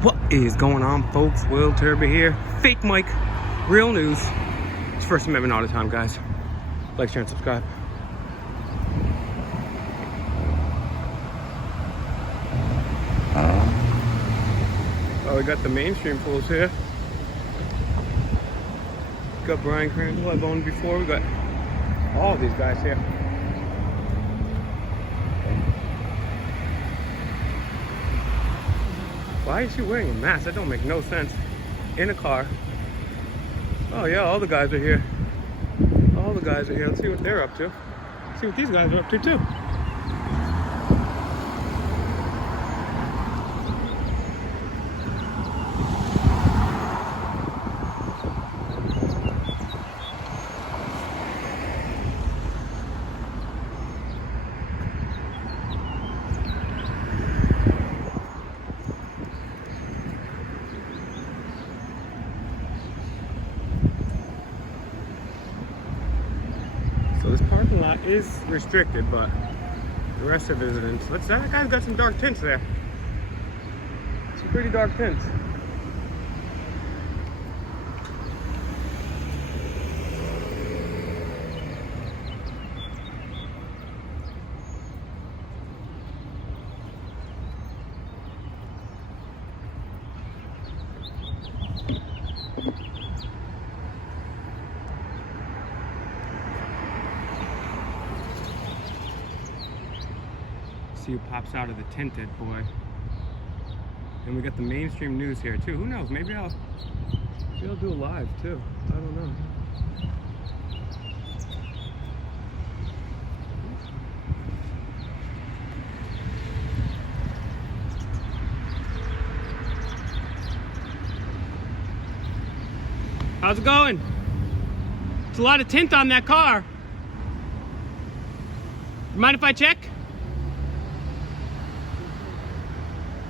What is going on, folks? Will Turbo here. Fake Mike, real news. It's First Amendment all the time, guys. Like, share, and subscribe. Oh, we got the mainstream fools here. We got Brian Crandall, I've owned before. We got all of these guys here. Why is she wearing a mask? That don't make no sense. In a car. Oh yeah, all the guys are here. All the guys are here. Let's see what they're up to. See what these guys are up to too. So this parking lot is restricted, but the rest of visitors, that guy's got some dark tints there. Some pretty dark tints. See who pops out of the tinted boy. And we got the mainstream news here too. Who knows? Maybe I'll do a live too. I don't know. How's it going? It's a lot of tint on that car. Mind if I check?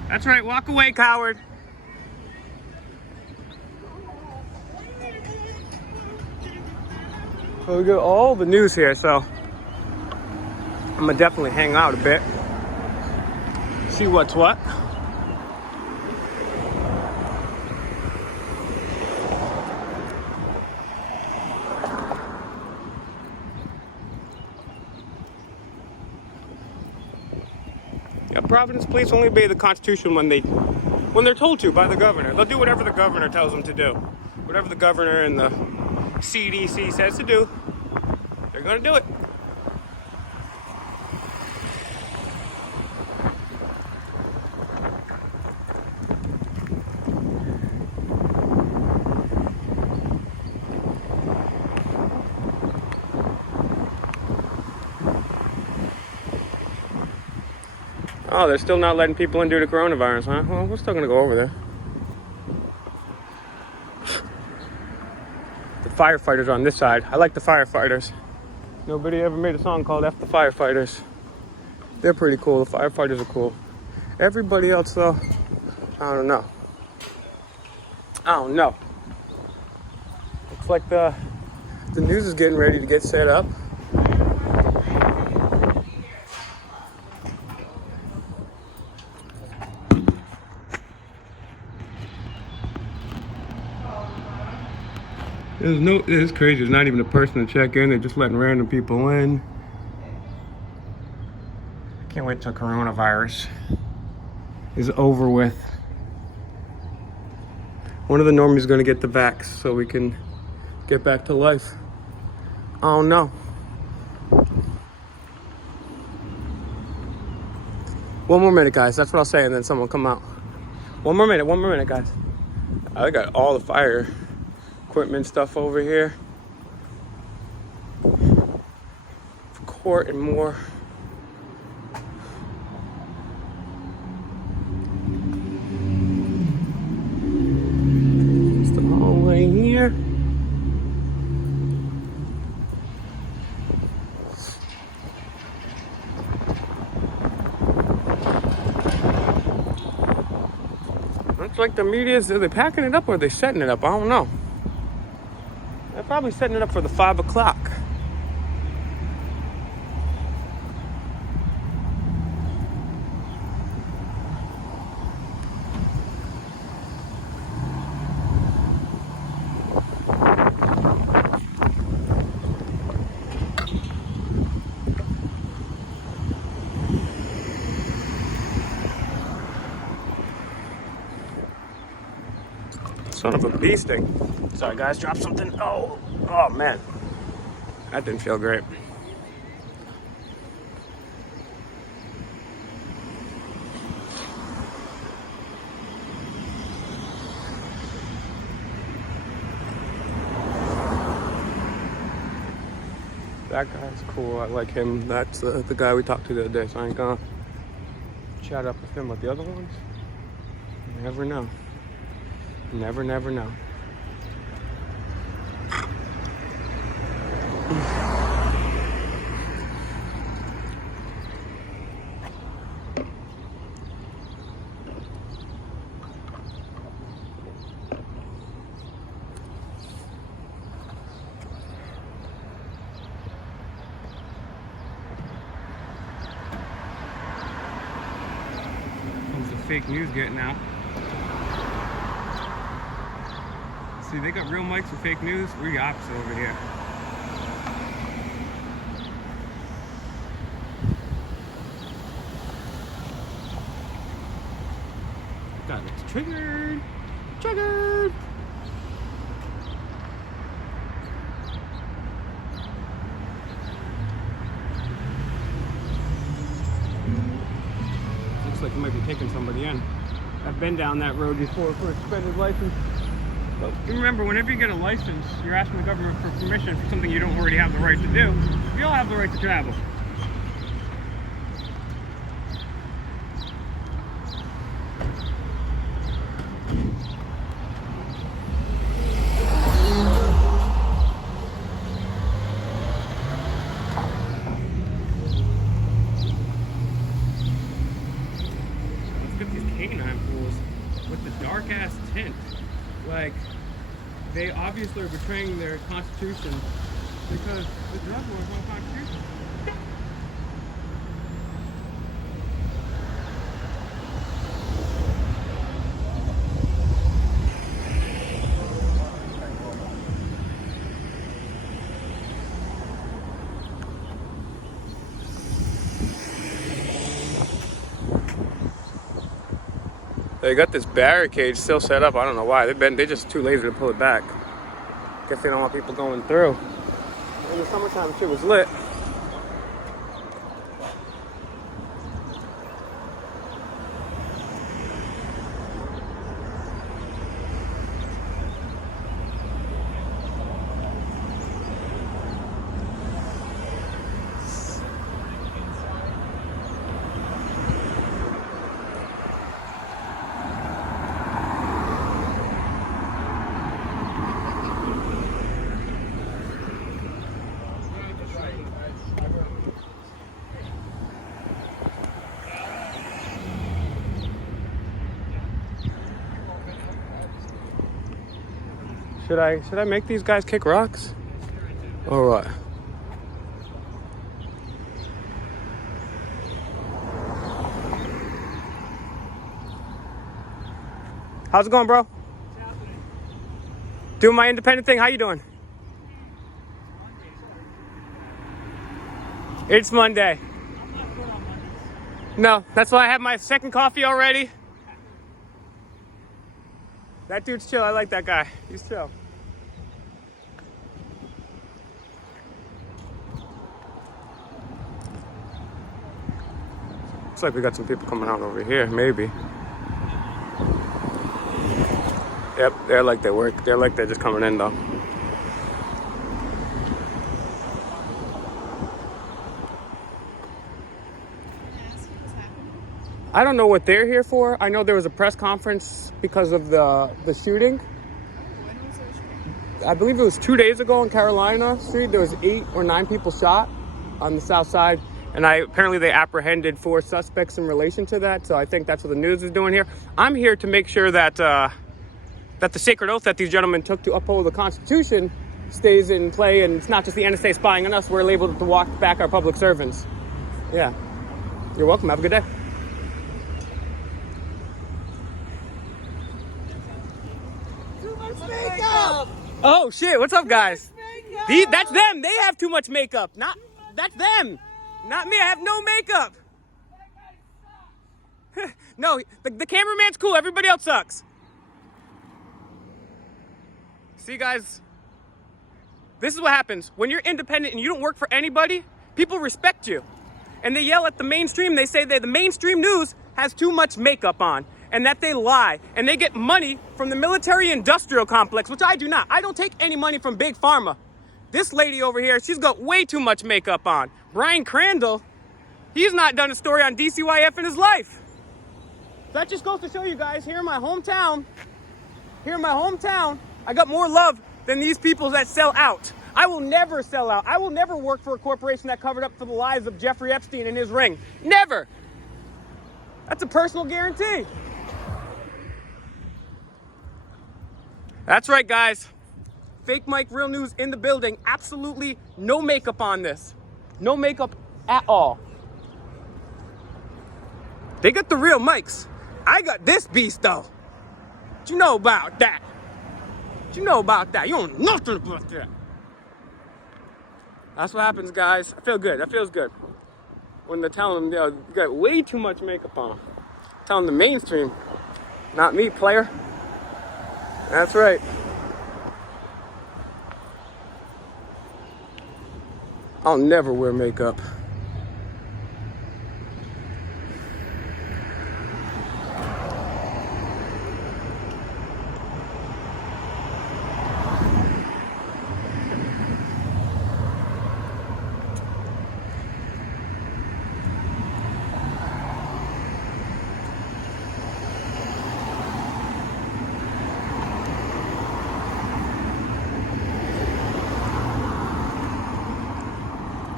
That's right, walk away, coward. Well, we got all the news here, so I'm gonna definitely hang out a bit. See what's what. Yeah, Providence police only obey the Constitution when they're told to by the governor. They'll do whatever the governor tells them to do. Whatever the governor and the CDC says to do, they're gonna do it. Oh, they're still not letting people in due to coronavirus, huh? Well, we're still gonna go over there. The firefighters are on this side. I like the firefighters. Nobody ever made a song called F the Firefighters. They're pretty cool. The firefighters are cool. Everybody else, though, I don't know. I don't know. Looks like the news is getting ready to get set up. It's crazy. There's not even a person to check in. They're just letting random people in. Can't wait till coronavirus is over with. One of the normies is going to get the vax so we can get back to life. Oh no. One more minute, guys. That's what I'll say, and then someone will come out. One more minute, guys. I got all the fire equipment stuff over here. Court and more. Just the hallway here. Looks like the media's, are they packing it up or are they setting it up? I don't know. They're probably setting it up for the 5 o'clock. son of a bee sting. Sorry guys, dropped something. Oh man. That didn't feel great. That guy's cool. I like him. That's the guy we talked to the other day, so I ain't gonna chat up with him. But the other ones, you never know. Never know. Comes the fake news getting out. See, they got real mics for fake news. We got opposite over here. God, it's triggered. Triggered. Looks like he might be taking somebody in. I've been down that road before for a suspended license. But you remember, whenever you get a license, you're asking the government for permission for something you don't already have the right to do. You all have the right to travel. Let's get these canine pools with the dark ass tint. Like, they obviously are betraying their constitution because the drug war is unconstitutional. They got this barricade still set up. I don't know why. They're just too lazy to pull it back. Guess they don't want people going through. In the summertime, shit was lit. Should I make these guys kick rocks? Or what? How's it going, bro? Doing my independent thing. How you doing? It's Monday. No, that's why I have my second coffee already. That dude's chill. I like that guy. He's chill. Looks like we got some people coming out over here, maybe. Yep, they're like they work. They're like they're just coming in though. I don't know what they're here for. I know there was a press conference because of the shooting. When was the shooting? I believe it was 2 days ago on Carolina Street. There was 8 or 9 people shot on the south side. And apparently they apprehended 4 suspects in relation to that. So I think that's what the news is doing here. I'm here to make sure that that the sacred oath that these gentlemen took to uphold the Constitution stays in play, and it's not just the NSA spying on us. We're able to walk back our public servants. Yeah. You're welcome. Have a good day. Too much makeup! Oh, shit. What's up, guys? That's them. They have too much makeup. That's them. Not me. I have no makeup. No, the cameraman's cool. Everybody else sucks. See, guys, this is what happens. When you're independent and you don't work for anybody, people respect you. And they yell at the mainstream. They say that the mainstream news has too much makeup on and that they lie. And they get money from the military-industrial complex, which I do not. I don't take any money from Big Pharma. This lady over here, she's got way too much makeup on. Brian Crandall, he's not done a story on DCYF in his life. That just goes to show you guys, here in my hometown, I got more love than these people that sell out. I will never sell out. I will never work for a corporation that covered up for the lies of Jeffrey Epstein and his ring. Never. That's a personal guarantee. That's right, guys. Fake Mike, real news in the building. Absolutely no makeup on this. No makeup at all. They got the real mics. I got this beast, though. What you know about that? What you know about that? You don't know nothing about that. That's what happens, guys. I feel good. That feels good. When they're telling them, you got way too much makeup on. Telling the mainstream. Not me, player. That's right. I'll never wear makeup.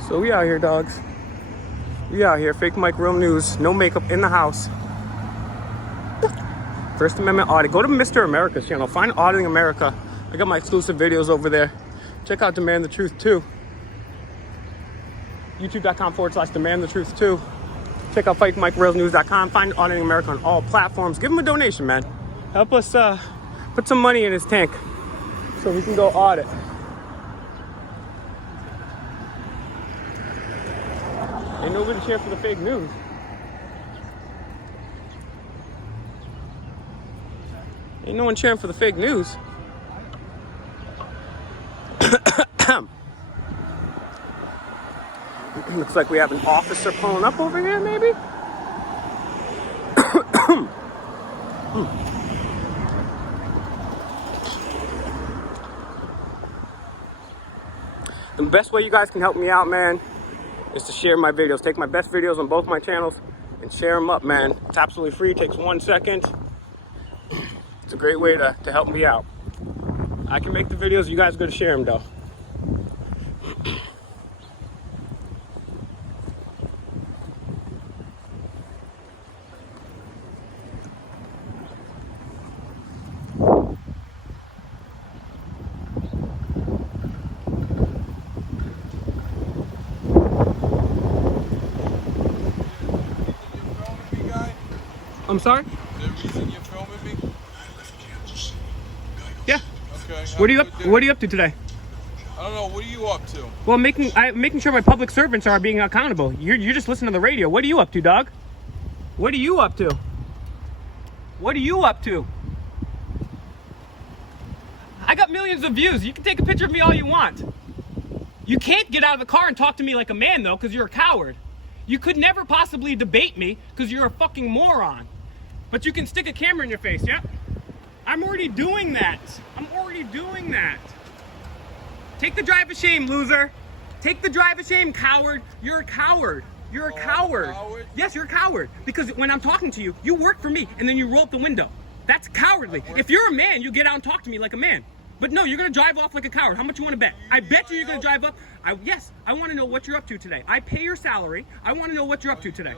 So we out here, dogs. We out here. Fake Mike, real news. No makeup in the house. First Amendment audit. Go to Mr. America's channel. Find Auditing America. I got my exclusive videos over there. Check out Demand the Truth too. YouTube.com/Demand the Truth too. Check out FakeMikeRealNews.com. Find Auditing America on all platforms. Give him a donation, man. Help us put some money in his tank so we can go audit. Ain't nobody cheering for the fake news. Ain't no one cheering for the fake news. Looks like we have an officer pulling up over here, maybe? The best way you guys can help me out, man, is to share my videos. Take my best videos on both my channels and share them up, man. It's absolutely free. It takes 1 second. It's a great way to help me out. I can make the videos. You guys got to share them, though. I'm sorry? Is there a reason you're filming me? Yeah. Okay. What are you up to today? I don't know. What are you up to? Well, making sure my public servants are being accountable. You're just listening to the radio. What are you up to, dog? What are you up to? What are you up to? I got millions of views. You can take a picture of me all you want. You can't get out of the car and talk to me like a man, though, because you're a coward. You could never possibly debate me because you're a fucking moron. But you can stick a camera in your face, yeah? I'm already doing that. Take the drive of shame, loser. Take the drive of shame, coward. You're a coward. You're a coward. Yes, you're a coward. Because when I'm talking to you, you work for me and then you roll up the window. That's cowardly. If you're a man, you get out and talk to me like a man. But no, you're gonna drive off like a coward. How much you wanna bet? I bet you're gonna drive up. Yes, I wanna know what you're up to today. I pay your salary. I wanna know what you're up to today.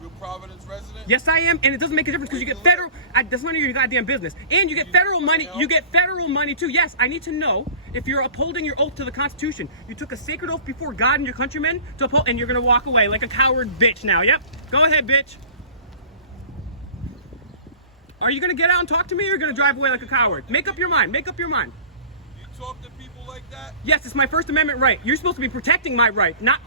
You're a Providence resident? Yes, I am, and it doesn't make a difference because you get federal. That's none of your goddamn business. And you get federal money. You get federal money too. Yes, I need to know if you're upholding your oath to the Constitution. You took a sacred oath before God and your countrymen to uphold, and you're gonna walk away like a coward bitch now. Yep. Go ahead, bitch. Are you gonna get out and talk to me, or you're gonna drive away like a coward? Make up your mind. Make up your mind. You talk to people like that? Yes, it's my First Amendment right. You're supposed to be protecting my right, not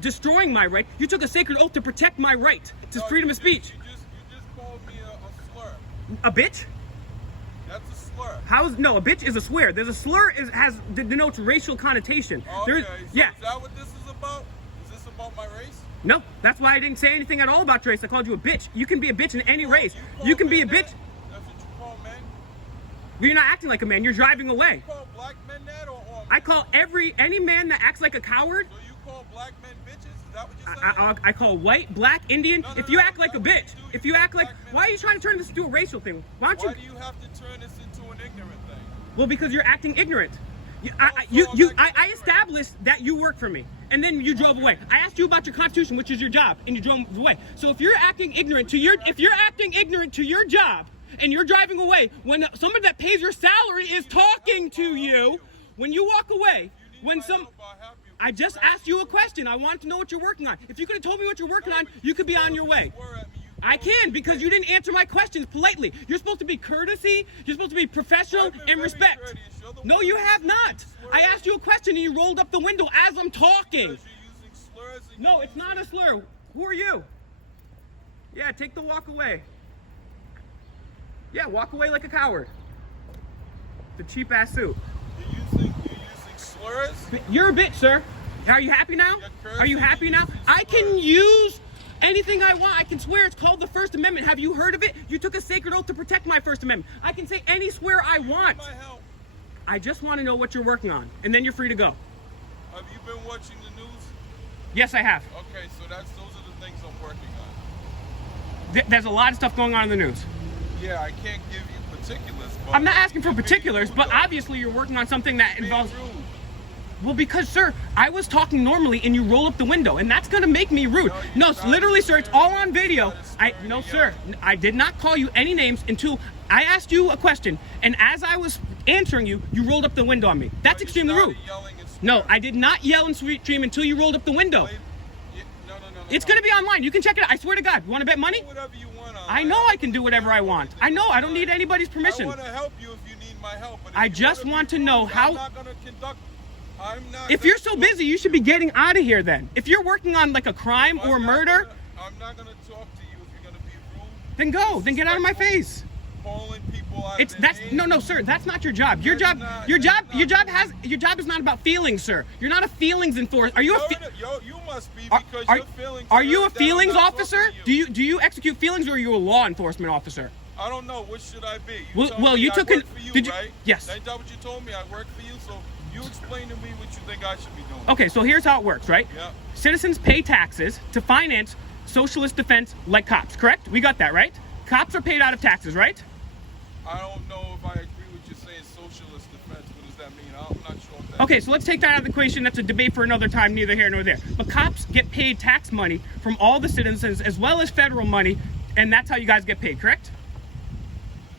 destroying my right. You took a sacred oath to protect my right to freedom of speech. You just called me a slur. A bitch? That's a slur. slur. No, a bitch is a swear. There's a slur denotes racial connotation. Okay, so yeah. is that what this is about? Is this about my race? No, that's why I didn't say anything at all about race. I called you a bitch. You can be a bitch in any race. call You can be a men bitch. that? That's what you call men? You're not acting like a man. You're driving away. You call black men that or I call any man that acts like a coward. So you call black men bitches? Is that what you're saying? I call white, black, Indian. No, If you act no, like a that's what you bitch, do. if You you call act like, black men why are you trying to turn this into a racial thing? Why don't Why you? do you have to turn this into an ignorant thing? Well, because you're acting ignorant. I established that you work for me, and then you drove away. I asked you about your constitution, which is your job, and you drove away. So if you're acting ignorant to your job, and you're driving away, when somebody that pays your salary is talking to you, when you walk away, I just asked you a question. I wanted to know what you're working on. If you could have told me what you're working on, you could be on your way. I can, because you didn't answer my questions politely. You're supposed to be courtesy. You're supposed to be professional and respect. No, you have not. I asked you a question and you rolled up the window as I'm talking. No, it's not a slur. Who are you? Yeah, take the walk away. Yeah, walk away like a coward. The cheap ass suit. You're using slurs? You're a bitch, sir. Are you happy now? Are you happy now? I can use anything I want. I can swear. It's called the First Amendment. Have you heard of it? You took a sacred oath to protect my First Amendment. I can say any swear I want. I just want to know what you're working on, and then you're free to go. Have you been watching the news? Yes, I have. Okay, so those are the things I'm working on. There's a lot of stuff going on in the news. Yeah, I can't give you particulars. But I'm not asking for you're being particulars, rude, but though. obviously you're working on something that You're being involves... rude. Well, because, sir, I was talking normally and you roll up the window, and that's going to make me rude. No, No, literally, sir, it's all on video. No, sir, I did not call you any names until I asked you a question, and as I was answering you, you rolled up the window on me. That's extremely rude. No, I did not yell and scream until you rolled up the window. No. It's going to be online. You can check it out. I swear to God. You want to bet money? Do whatever you want. I know I can do whatever I want. I know. I don't need anybody's permission. I want to help you if you need my help. But if I you just wanna want be to know rude, how- I'm not going to conduct. If you're so busy, you should be getting out of here then. If you're working on like a crime or murder, I'm not going to talk to you if you're going to be rude. then go. Then get out of my face. Calling people out. It's of their that's name. no, sir. That's not your job. Your That's job, not- your job, that's your not- job your job is not about feelings, sir. You're not a feelings enforcer. Are you a? You must be Are, because are, your feelings. are you a hurt that I'm feelings not officer? talking to you. Do you execute feelings, or are you a law enforcement officer? I don't know. What should I be? Well, you took I an. work for you, Did you? right? Yes. Ain't that what you told me? I work for you, so you explain to me what you think I should be doing. Okay, so here's how it works, right? Yeah. Citizens pay taxes to finance socialist defense like cops, correct? We got that, right? Cops are paid out of taxes, right? I don't know if I agree with you saying socialist defense. What does that mean? I'm not sure if that. Okay, so let's take that out of the equation. That's a debate for another time, neither here nor there. But cops get paid tax money from all the citizens as well as federal money, and that's how you guys get paid, correct?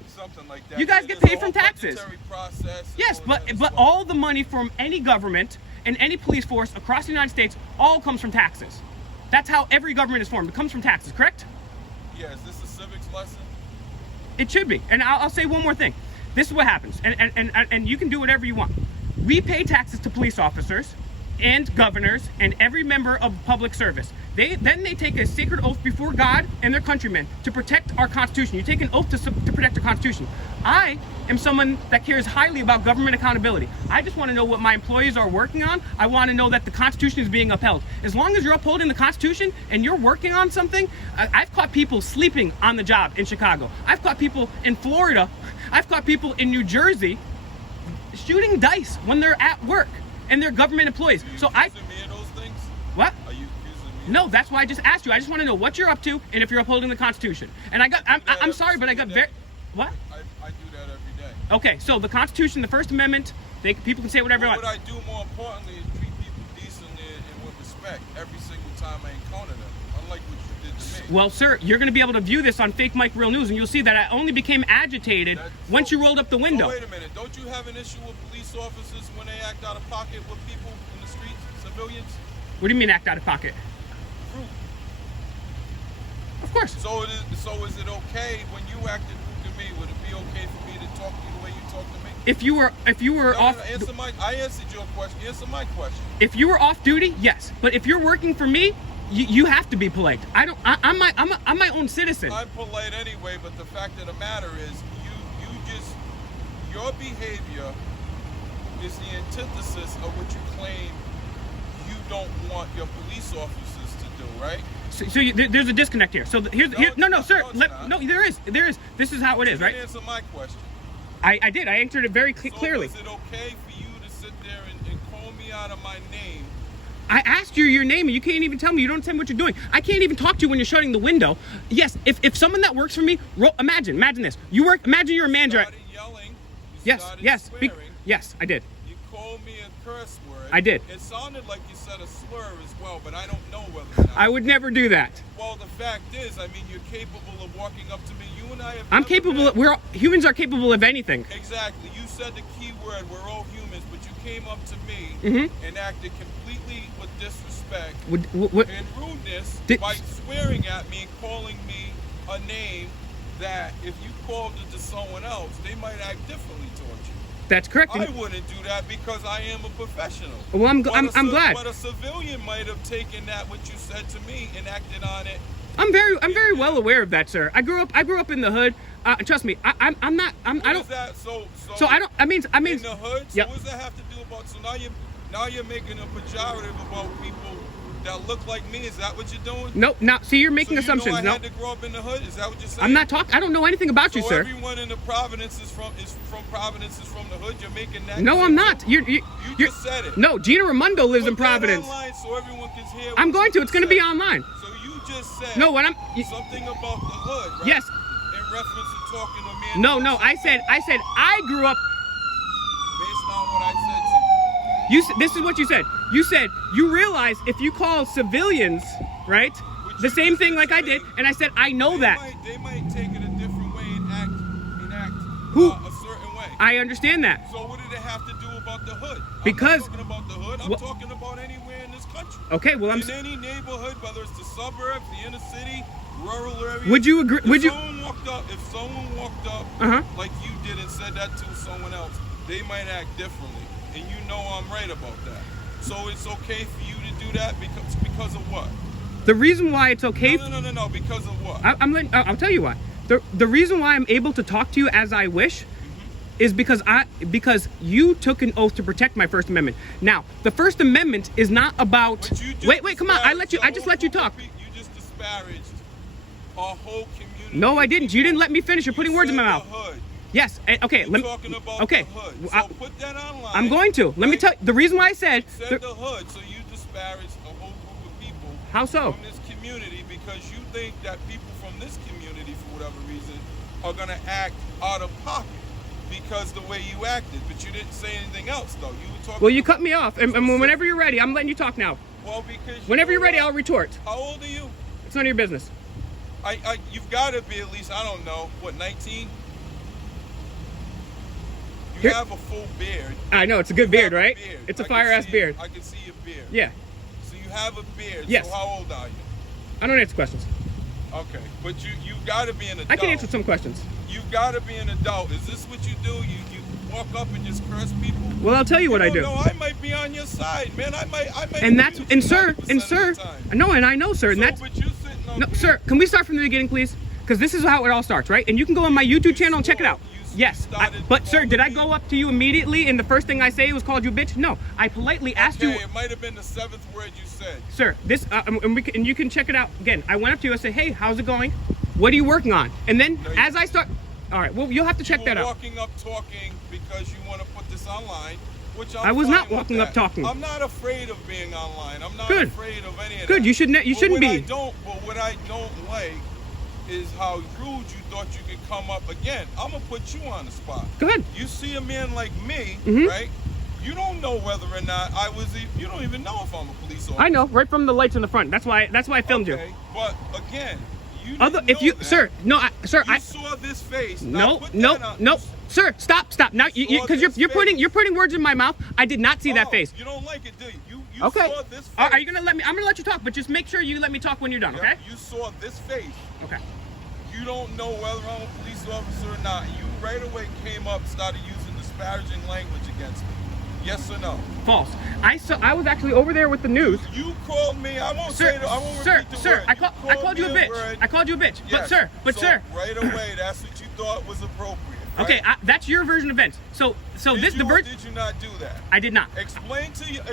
Something like that. You guys Yeah, get there's paid a from whole taxes. budgetary process and Yes, all but that as but well. all the money from any government and any police force across the United States all comes from taxes. That's how every government is formed. It comes from taxes, correct? Yeah, is this a civics lesson? It should be. And I'll say one more thing. This is what happens, and you can do whatever you want. We pay taxes to police officers and governors and every member of public service. Then they take a sacred oath before God and their countrymen to protect our Constitution. You take an oath to protect the Constitution. I am someone that cares highly about government accountability. I just want to know what my employees are working on. I want to know that the Constitution is being upheld. As long as you're upholding the Constitution and you're working on something, I've caught people sleeping on the job in Chicago. I've caught people in Florida. I've caught people in New Jersey shooting dice when they're at work and they're government employees. So Accusing me of those things? What? Are you accusing me? No, that's why I just asked you. I just want to know what you're up to and if you're upholding the Constitution. And I'm sorry, but I got very, what? I do that every day. Okay, so the Constitution, the First Amendment, people can say whatever they What want. I do more importantly is treat people decently and with respect every single time I encounter them. Unlike what you did to me. Well, sir, you're going to be able to view this on Fake Mike Real News, and you'll see that I only became agitated once you rolled up the window. So wait a minute. Don't you have an issue with police officers when they act out of pocket with people in the streets, civilians? What do you mean act out of pocket? Rude. Of course. So is it okay when you acted rude to me? Would it be okay for me to talk to you the way you talk to me? If you were off, I answered your question. Answer my question. if you were off duty, yes. But if you're working for me, you have to be polite. I'm my own citizen. I'm polite anyway, but the fact of the matter is, your behavior is the antithesis of what you claim you don't want your police officers to do, right? There's a disconnect here. So no, sir. No, there is. This is how it is, right? Answer my question. I did. I answered it very clearly. So is it okay for you to sit there and call me out of my name? I asked you your name and you can't even tell me. You don't tell me what you're doing. I can't even talk to you when you're shutting the window. Yes, if someone that works for me, imagine this. Imagine you're a manager. You started yelling. You started swearing. Yes, I did. You called me a curse word. I did. It sounded like you said a slur as well, but I don't know whether or not. I would never do that. Well, the fact is, I mean, you're capable of walking up to me. You and I have. I'm capable. Humans are capable of anything. Exactly. You said the key word. We're all humans, but you came up to me and acted completely with disrespect and rudeness by swearing at me and calling me a name that if you called it to someone else, they might act differently towards you. That's correct. I wouldn't do that because I am a professional. Well, I'm glad. But a civilian might have taken that what you said to me and acted on it. I'm very well aware of that, sir. I grew up in the hood. Trust me, I don't. Is that so I mean. In the hood. So yep. what does that have to do about? So now you're making a pejorative about people that look like me. Is that what you're doing? No. Now, see, you're making assumptions. I had to grow up in the hood. Is that what you're saying? I'm not talking. I don't know anything about you, sir. Everyone in the Providence is from the hood. You're making that. No, I'm not. You just said it. No, Gina Raimondo lives in Put that Providence. online so everyone can hear. I'm going to. It's going to be online. So you just said. No, what I'm. Something about the hood, right? Yes. In reference to talking to me. No. I said I grew up. Based on what I said to you. This is what you said. You said you realize if you call civilians, right, the same thing like I did, and I said I know that. They might take it a different way and act a certain way. I understand that. So what did it have to do about the hood? Because I'm not talking about the hood. I'm talking about anywhere in this country. Okay, well in any neighborhood, whether it's the suburbs, the inner city, rural area. Would you agree? If someone walked up like you did and said that to someone else, they might act differently, and you know I'm right about that. So it's okay for you to do that because of what? The reason why it's okay. No. Because of what? I'll tell you why. The reason why I'm able to talk to you as I wish is because you took an oath to protect my First Amendment. Now, the First Amendment is not about. Wait, come on. I just let you talk. You just disparaged our whole community. No, I didn't. You didn't let me finish. You're putting words in my mouth. Hood. Yes. Okay. Talking about the hood. So put that online. I'm going to. Let me tell you. The reason why I said. You said the hood, so you disparaged a whole group of people. How so? From this community because you think that people from this community, for whatever reason, are going to act out of pocket because the way you acted. But you didn't say anything else, though. You were talking. Well, you cut me off, and whenever you're ready, I'm letting you talk now. Well, because whenever you're ready, I'll retort. How old are you? It's none of your business. You've got to be at least, I don't know, what, 19? You have a full beard. I know, it's a good beard, right? It's a fire-ass beard. I can see your beard. Yeah. So you have a beard. Yes. So how old are you? I don't answer questions. Okay. But you've got to be an adult. I can answer some questions. You've got to be an adult. Is this what you do? You walk up and just curse people? Well, I'll tell you what I do. No, I might be on your side, man. I might. And that's, and sir, no, and I know, sir, and so, that's. But you sitting up no, here. Sir, can we start from the beginning, please? Because this is how it all starts, right? And you can go on my YouTube channel and check it out. Yes, but sir, did I go up to you immediately and the first thing I say was called you a bitch? No, I politely asked you. It might have been the 7th word you said. Sir, this, and you can check it out again. I went up to you, I said, hey, how's it going? What are you working on? And then as I start, all right, well, you'll have to check that out. Walking up talking because you want to put this online, which I was not walking up talking. I'm not afraid of being online. I'm not Good. afraid of any of that. Good, you shouldn't be. But what I don't like is how rude you thought you could come up again. I'm gonna put you on the spot. Go ahead. You see a man like me, right? You don't know whether or not you don't even know if I'm a police officer. I know, right from the lights in the front. That's why I filmed you. But again, you sir, I saw this face. No. Sir, stop. Now because you're putting words in my mouth. I did not see that face. You don't like it, do you? You okay. saw this face. Are you gonna let me? I'm gonna let you talk, but just make sure you let me talk when you're done, okay? You saw this face. Okay. You don't know whether I'm a police officer or not. You right away came up, started using disparaging language against me. Yes or no? False. I was actually over there with the news. You called me. I won't Sir, say the, I won't sir, repeat the sir, word. I called you a bitch. word. I called you a bitch. Yes. But sir. Right away, that's what you thought was appropriate. Right? Okay, that's your version of events. So Did you not do that? I did not. Explain to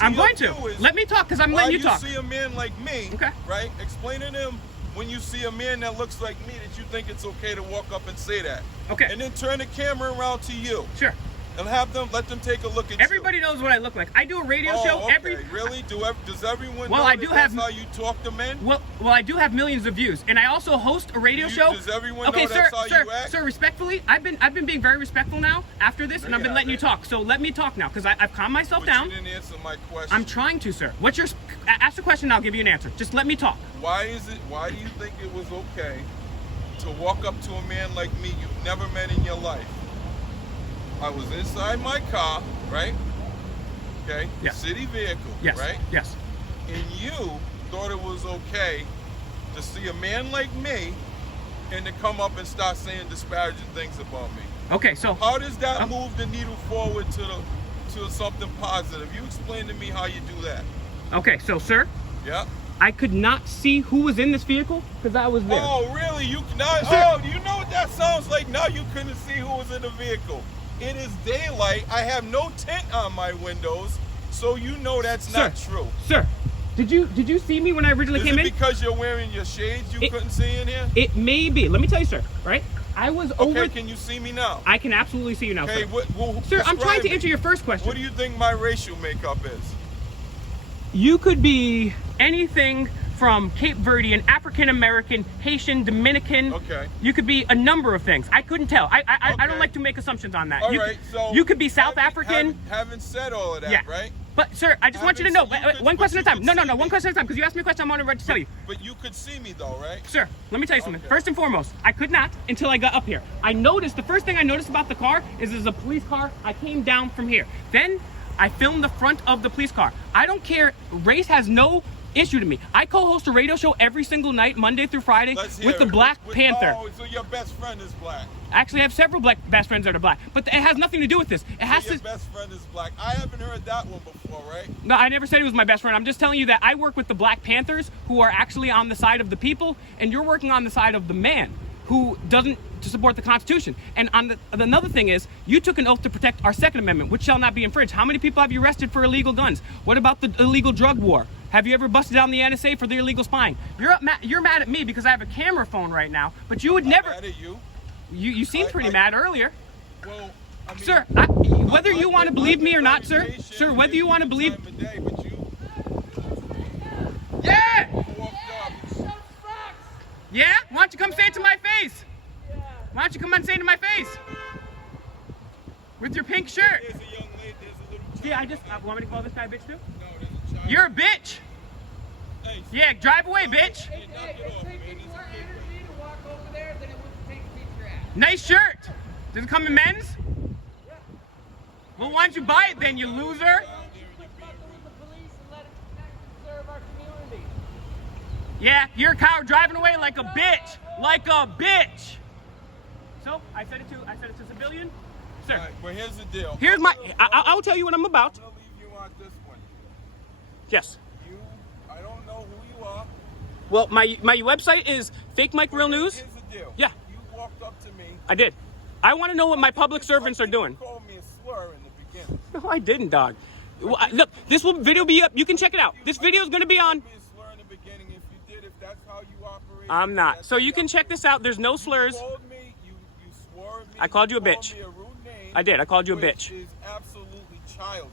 I'm your going to. viewers Let me talk, because I'm letting you talk. Why you see a man like me, Okay. right? Explain to them when you see a man that looks like me that you think it's okay to walk up and say that. Okay. And then turn the camera around to you. Sure. And let them take a look at Everybody you. knows what I look like. I do a radio show okay. Really? Does everyone know I do that's have how you talk to men? Well, I do have millions of views, and I also host a radio show. Does everyone know that's how you act? Sir, respectfully, I've been being very respectful now after this, and I've been letting you talk. So let me talk now, because I've calmed myself down. You didn't answer my question. I'm trying to, sir. Ask the question, and I'll give you an answer. Just let me talk. Why do you think it was okay to walk up to a man like me you've never met in your life? I was inside my car, right? Okay. Yeah. City vehicle, Yes. right? Yes. And you thought it was okay to see a man like me and to come up and start saying disparaging things about me. Okay, so How does that move the needle forward to something positive? You explain to me how you do that. okay, so sir, Yeah. I could not see who was in this vehicle because I was there. Oh, really? You cannot? Sir. Oh, do you know what that sounds like? Now you couldn't see who was in the vehicle. It is daylight. I have no tint on my windows, so you know that's not true. Sir, did you see me when I originally Is came it in? because you're wearing your shades you couldn't see in here? It may be. Let me tell you, sir. Right? I was over. Okay, can you see me now? I can absolutely see you now, Okay, sir. Sir, I'm trying to answer your first question. What do you think my racial makeup is? You could be anything from Cape Verdean, African American, Haitian, Dominican. Okay. You could be a number of things. I couldn't tell. I Okay. don't like to make assumptions on that. All right, so you could be South African. Haven't said all of that, Yeah. right? But sir, I just want you to know. One question at a time. No, see one me. question at a time. Because you asked me a question, I'm on ready to tell you. But you could see me though, right? Sir, let me tell you something. Okay. First and foremost, I could not until I got up here. The first thing I noticed about the car is there's a police car. I came down from here. Then I filmed the front of the police car. I don't care. Race has no issue to me. I co-host a radio show every single night, Monday through Friday, with the Black Panther. Oh, so your best friend is black. Actually, I have several best friends that are black, but it has nothing to do with this. It has Your to. best friend is black. I haven't heard that one before, right? No, I never said he was my best friend. I'm just telling you that I work with the Black Panthers, who are actually on the side of the people, and you're working on the side of the man, who doesn't support the Constitution. And another thing is, you took an oath to protect our Second Amendment, which shall not be infringed. How many people have you arrested for illegal guns? What about the illegal drug war? Have you ever busted down the NSA for the illegal spying? You're mad at me because I have a camera phone right now, but you would never. Mad at you? You seemed pretty mad earlier. Well, I mean, Sir, whether you want to believe me or not, sir, whether you want to believe. Yeah! Yeah? Why don't you come say it to my face? Why don't you come and say it to my face? With your pink shirt. There's a young lady, there's a little child. Yeah, I just want me to call this guy a bitch too? No, there's a child. You're a bitch. Hey, Yeah, drive away, bitch. knock it off, man. There's a kid. to walk over there than it would to take a picture at. Nice shirt. Does it come in men's? Well, why don't you buy it then, you loser? Yeah, you're a coward driving away like a bitch. Like a bitch. So, I said it to civilian. Sir, All right, well, here's the deal. here's my, I'll tell you what I'm about. I'm going to leave you on this one. Yes. I don't know who you are. Well, my website is Fake Mike Real News. Here's the deal. Yeah. You walked up to me. I did. I want to know what my public servants are doing. You called me a slur in the beginning. No, I didn't, dog. Well, look, this video be up. You can check it out. This video is going to be on. You called me a slur in the beginning. If you did, if that's how you operate. I'm not. that's So how you can check this out. There's no slurs. You called me, you swore at me. I called you a called bitch. me a rude name, I did. I called you a which bitch. is absolutely childish.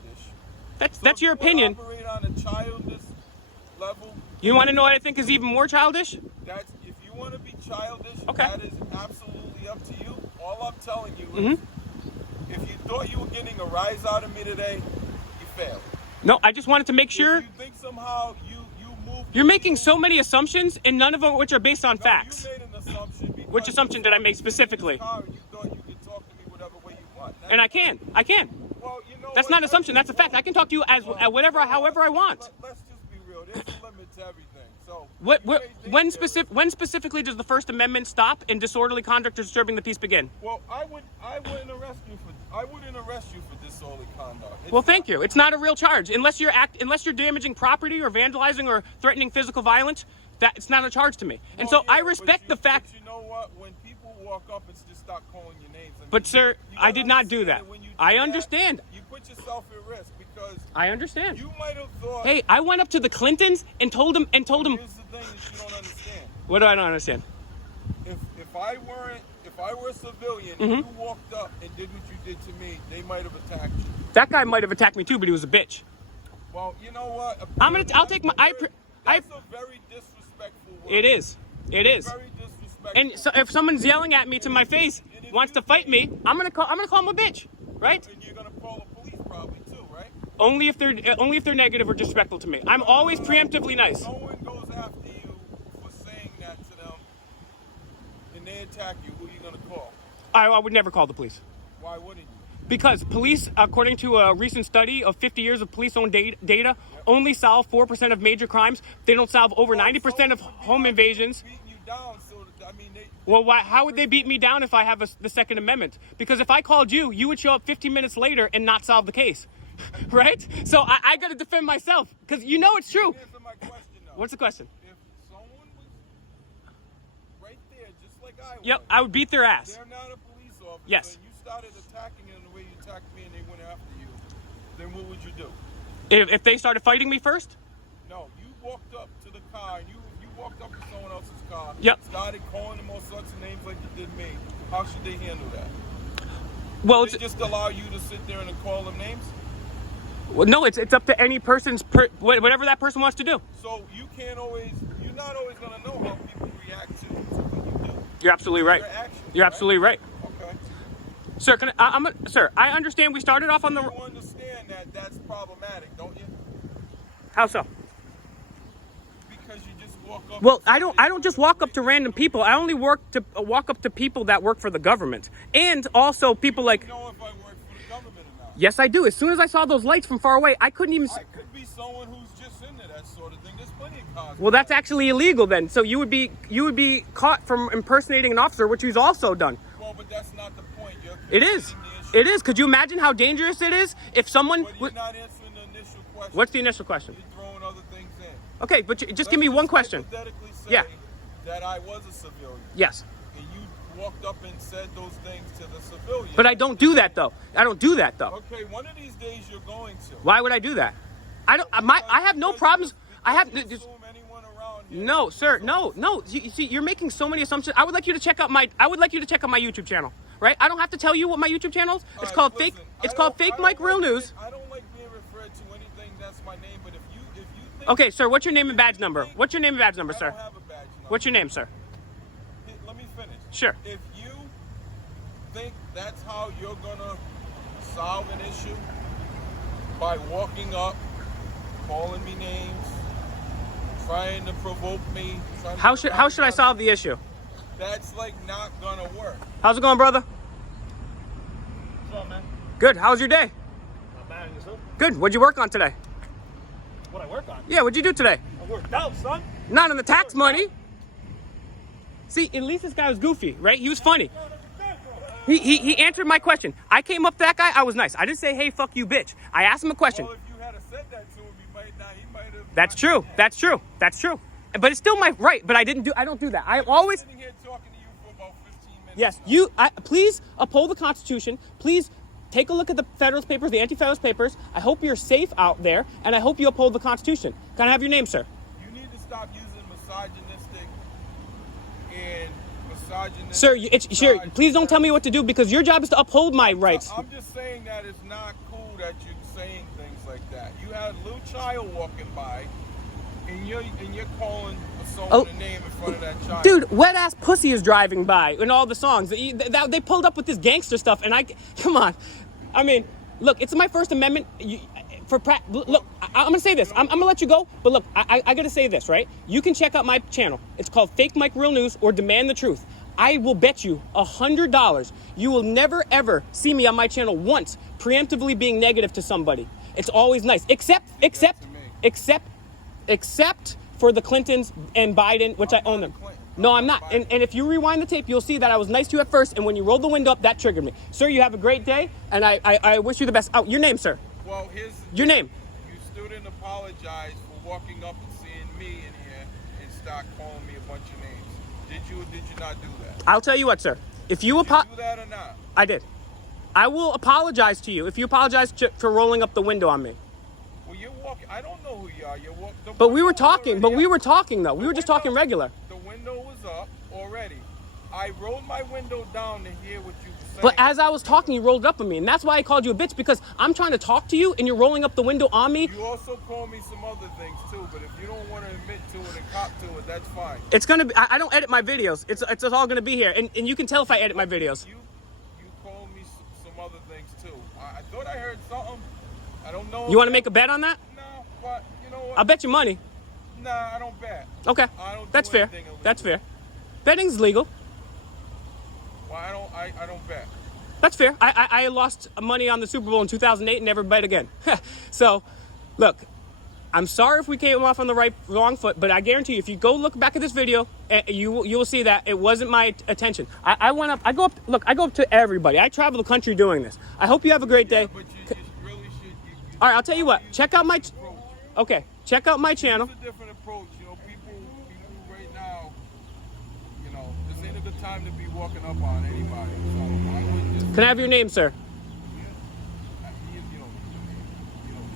That's So your if you opinion. operate on a childish level. You want to know what I think is even more childish? That's if you want to be childish. Okay. That is absolutely up to you. All I'm telling you is, if you thought you were getting a rise out of me today, you failed. No, I just wanted to make sure. If you think somehow you moved. You're making so many assumptions, and none of them which are based on No, facts. You made an assumption because Which assumption did I make specifically? You thought you could talk to me whatever way you want. And I can. Well, you know That's what? not an assumption. That's a fact. I can talk to you as however I want. Let's just be real. There's a limit to everything. So When specifically does the First Amendment stop and disorderly conduct or disturbing the peace begin? Well, I wouldn't arrest you for disorderly conduct. Well, thank you. It's not a real charge unless you're damaging property or vandalizing or threatening physical violence. That it's not a charge to me. And so I respect the fact. But you know what? When people walk up and just start calling your names. But sir, I did not do that. I understand. You put yourself at risk because. I understand. You might have thought. Hey, I went up to the Clintons and told them. Here's the thing that you don't understand. What do I not understand? If I were a civilian and you walked up and did what you did to me, they might have attacked you. That guy might have attacked me too, but he was a bitch. Well, you know what? I'll take my. That's a very disrespectful word. It is. It is. Very disrespectful. And so if someone's yelling at me to my face, wants to fight me, I'm gonna call him a bitch, right? And you're gonna call the police probably too, right? Only if they're negative or disrespectful to me. I'm always preemptively nice. No one goes after you for saying that to them, and they attack you. Who are you gonna call? I would never call the police. Why wouldn't you? Because police, according to a recent study of 50 years of police-owned data, only solve 4% of major crimes. They don't solve over 90% of home invasions. Beating you down, so I mean, Well, how would they beat me down if I have the Second Amendment? Because if I called you, you would show up 15 minutes later and not solve the case, right? So I got to defend myself because you know it's true. Answer my question, though. What's the question? If someone was right there, just like I was. Yep, I would beat their ass. They're not a police officer. Yes. And you started attacking them the way you attacked me, and they went after you. Then what would you do? If they started fighting me first? No, you walked up to the car, and you walked up to someone else's car. Yep. Started calling them all sorts of names like you did me. How should they handle that? Well, They just allow you to sit there and call them names? well, no, it's up to any person's whatever that person wants to do. So you're not always going to know how people react to what you do. You're absolutely right. Your actions, You're absolutely right. Okay. Sir, sir, I understand we started off on the. You understand that that's problematic, don't you? How so? Because you just walk up. Well, I don't just walk up to random people. I only walk up to people that work for the government, and also people like. You know if I work for the government or not. Yes, I do. As soon as I saw those lights from far away, I couldn't even. I could be someone who's just into that sort of thing. There's plenty of cars. Well, that's actually illegal then. So you would be caught from impersonating an officer, which he's also done. Well, but that's not the point. It is. It is. Could you imagine how dangerous it is if someone? But you're not answering the initial question. What's the initial question? You're throwing other things in. Okay, but just give me one question. Hypothetically say Yeah. that I was a civilian. Yes. And you walked up and said those things to the civilian. But I don't do that though. Okay, one of these days you're going to. Why would I do that? I have no problems. I have. You assume anyone around here. No, sir. No. You see, you're making so many assumptions. I would like you to check out my YouTube channel. Right? I don't have to tell you what my YouTube channel is. It's called Fake. It's called Fake Mike Real News. I don't like being referred to anything that's my name, but if you think. Okay, sir. What's your name and badge number? What's your name and badge number, sir? I don't have a badge number. What's your name, sir? Let me finish. Sure. If you think that's how you're gonna solve an issue by walking up, calling me names, trying to provoke me. How should I solve the issue? That's like not gonna work. How's it going, brother? What's up, man? Good. How's your day? Not bad, and yourself? Good. What'd you work on today? What I work on? Yeah, what'd you do today? I worked out, son. Not on the tax money. See, at least this guy was goofy, right? He was funny. He answered my question. I came up to that guy. I was nice. I didn't say, hey, fuck you, bitch. I asked him a question. Well, if you had said that to him, he might have. That's true. That's true. That's true. But it's still my right. But I don't do that. I'm always. Sitting here talking to you for about 15 minutes. Yes, please uphold the Constitution. Please take a look at the Federalist Papers, the Anti-Federalist Papers. I hope you're safe out there, and I hope you uphold the Constitution. Can I have your name, sir? You need to stop using misogynistic and misogynistic. Sir, sure. Please don't tell me what to do because your job is to uphold my rights. I'm just saying that it's not cool that you're saying things like that. You had a little child walking by, and you're calling someone a name in front of that child. Dude, Wet Ass Pussy is driving by in all the songs. They pulled up with this gangster stuff, and come on. I mean, look, it's my First Amendment. Look, I'm gonna say this. I'm gonna let you go, but look, I gotta say this, right? You can check out my channel. It's called Fake Mike Real News or Demand the Truth. I will bet you $100 you will never ever see me on my channel once preemptively being negative to somebody. It's always nice, except for the Clintons and Biden, which I own them. No, I'm not. And if you rewind the tape, you'll see that I was nice to you at first, and when you rolled the window up, that triggered me. Sir, you have a great day, and I wish you the best. Oh, your name, sir? Well, here's your name. You still didn't apologize for walking up and seeing me in here and start calling me a bunch of names. Did you or did you not do that? I'll tell you what, sir. If you Did you do that or not? I did. I will apologize to you if you apologize for rolling up the window on me. Well, you're walking. I don't know who you are. You're walking. But we were talking. But we were talking though. We were just talking regular. The window was up already. I rolled my window down to hear what you were saying. But as I was talking, you rolled up on me, and that's why I called you a bitch, because I'm trying to talk to you, and you're rolling up the window on me. You also called me some other things too, but if you don't want to admit to it and cop to it, that's fine. It's gonna be. I don't edit my videos. It's all gonna be here, and you can tell if I edit my videos. You called me some other things too. I thought I heard something. I don't know. You want to make a bet on that? No, but you know what? I'll bet you money. Nah, I don't bet. Okay, I don't that's do fair. anything illegal. That's fair. Betting's legal. Well, I don't bet. That's fair. I lost money on the Super Bowl in 2008 and never bet again. So, look, I'm sorry if we came off on the wrong foot, but I guarantee you, if you go look back at this video, you will see that it wasn't my attention. I went up. I go up to everybody. I travel the country doing this. I hope you have a great day. But you really should. All right, I'll tell you what. Check out my. Okay, check out my channel. It's a different approach. You know, people right now. You know, this ain't a good time to be walking up on anybody. So I would just. Can I have your name, sir? You know,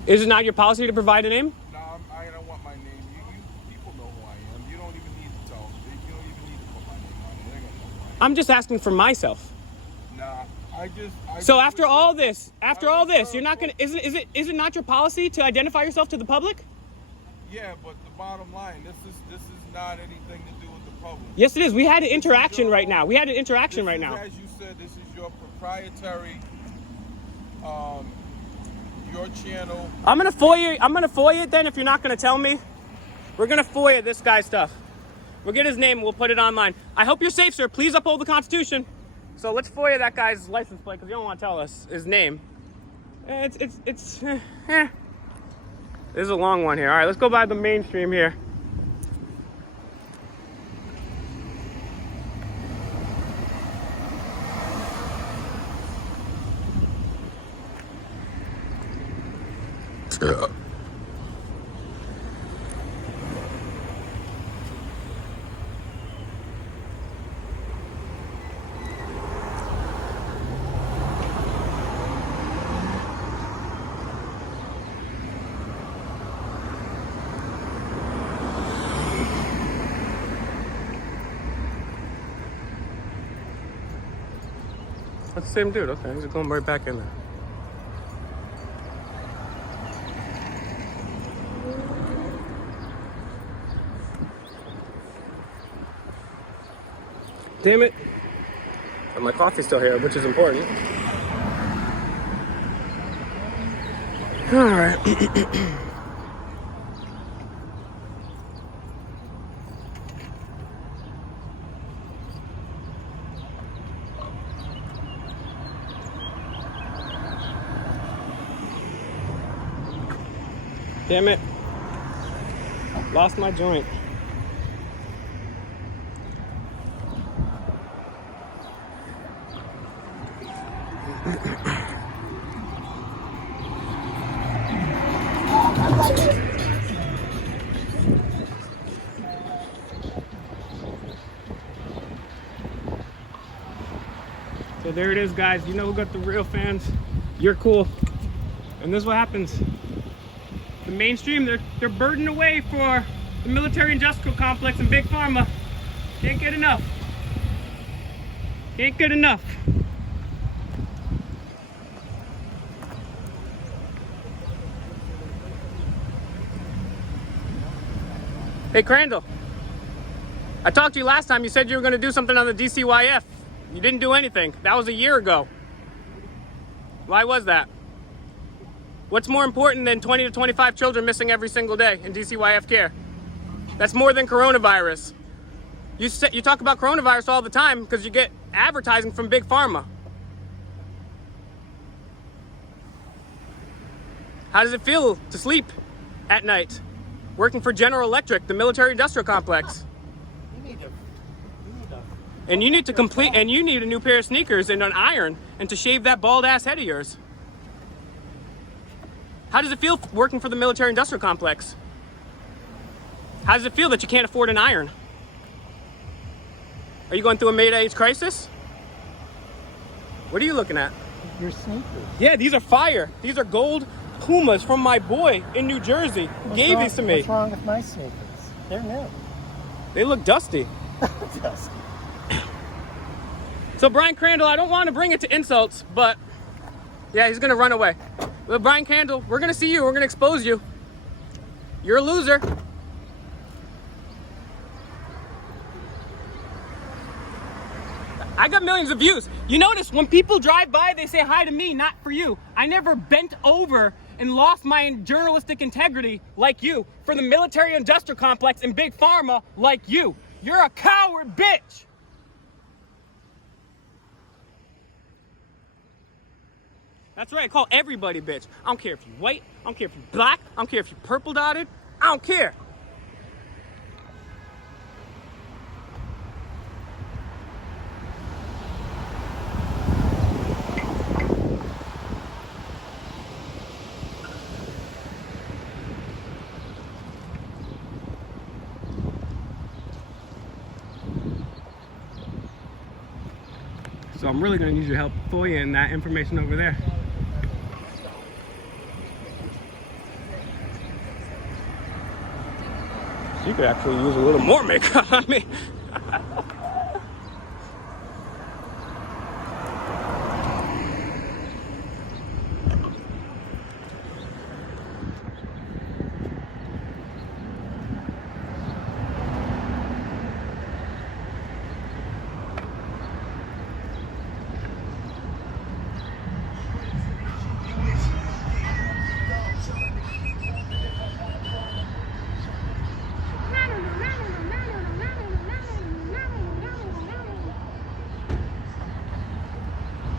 Is it not your policy to provide a name? No, I don't want my name. You people know who I am. You don't even need to tell. You don't even need to put my name on it. They're gonna know who I am. I'm just asking for myself. Nah, So after all this, you're not gonna. Is it not your policy to identify yourself to the public? Yeah, but the bottom line, this is not anything to do with the public. Yes, it is. We had an interaction right now. As you said, this is your proprietary, your channel. I'm gonna FOIA it then if you're not gonna tell me. We're gonna FOIA this guy's stuff. We'll get his name and we'll put it online. I hope you're safe, sir. Please uphold the Constitution. So let's FOIA that guy's license plate because you don't want to tell us his name. This is a long one here. All right, let's go by the mainstream here. That's the same dude. Okay, he's going right back in there. Damn it. And my coffee's still here, which is important. All right. Damn it. Lost my joint. So there it is, guys. You know who got the real fans? You're cool. And this is what happens. The mainstream, they're burdened away for the military industrial complex and big pharma. Can't get enough. Can't get enough. Hey Crandall, I talked to you last time. You said you were going to do something on the DCYF. You didn't do anything. That was a year ago. Why was that? What's more important than 20 to 25 children missing every single day in DCYF care? That's more than coronavirus. You talk about coronavirus all the time because you get advertising from big pharma. How does it feel to sleep at night? Working for General Electric, the military-industrial complex. And you need a new pair of sneakers and an iron and to shave that bald ass head of yours. How does it feel working for the military-industrial complex? How does it feel that you can't afford an iron? Are you going through a mid-age crisis? What are you looking at? Your sneakers. Yeah, these are fire. These are gold Pumas from my boy in New Jersey. Gave these to me. What's wrong with my sneakers? They're new. They look dusty. Dusty. So Brian Crandall, I don't want to bring it to insults, but yeah, he's gonna run away. But Brian Crandall, we're gonna see you. We're gonna expose you. You're a loser. I got millions of views. You notice when people drive by, they say hi to me, not for you. I never bent over and lost my journalistic integrity like you for the military-industrial complex and big pharma like you. You're a coward bitch. That's right, I call everybody bitch. I don't care if you're white, I don't care if you're black, I don't care if you're purple dotted, I don't care. So I'm really gonna need your help FOIA that information over there. You could actually use a little more makeup on me.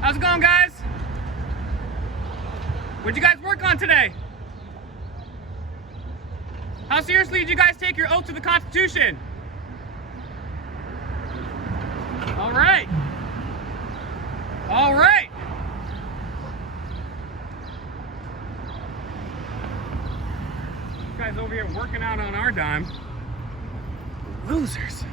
How's it going, guys? What'd you guys work on today? How seriously did you guys take your oath to the Constitution? All right. All right. You guys over here working out on our dime. Losers.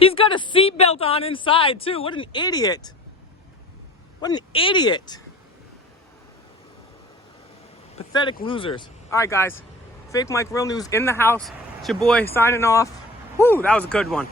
He's got a seatbelt on inside too. What an idiot. What an idiot. Pathetic losers. All right, guys. Fake Mike Real News in the house. It's your boy signing off. Whew, that was a good one.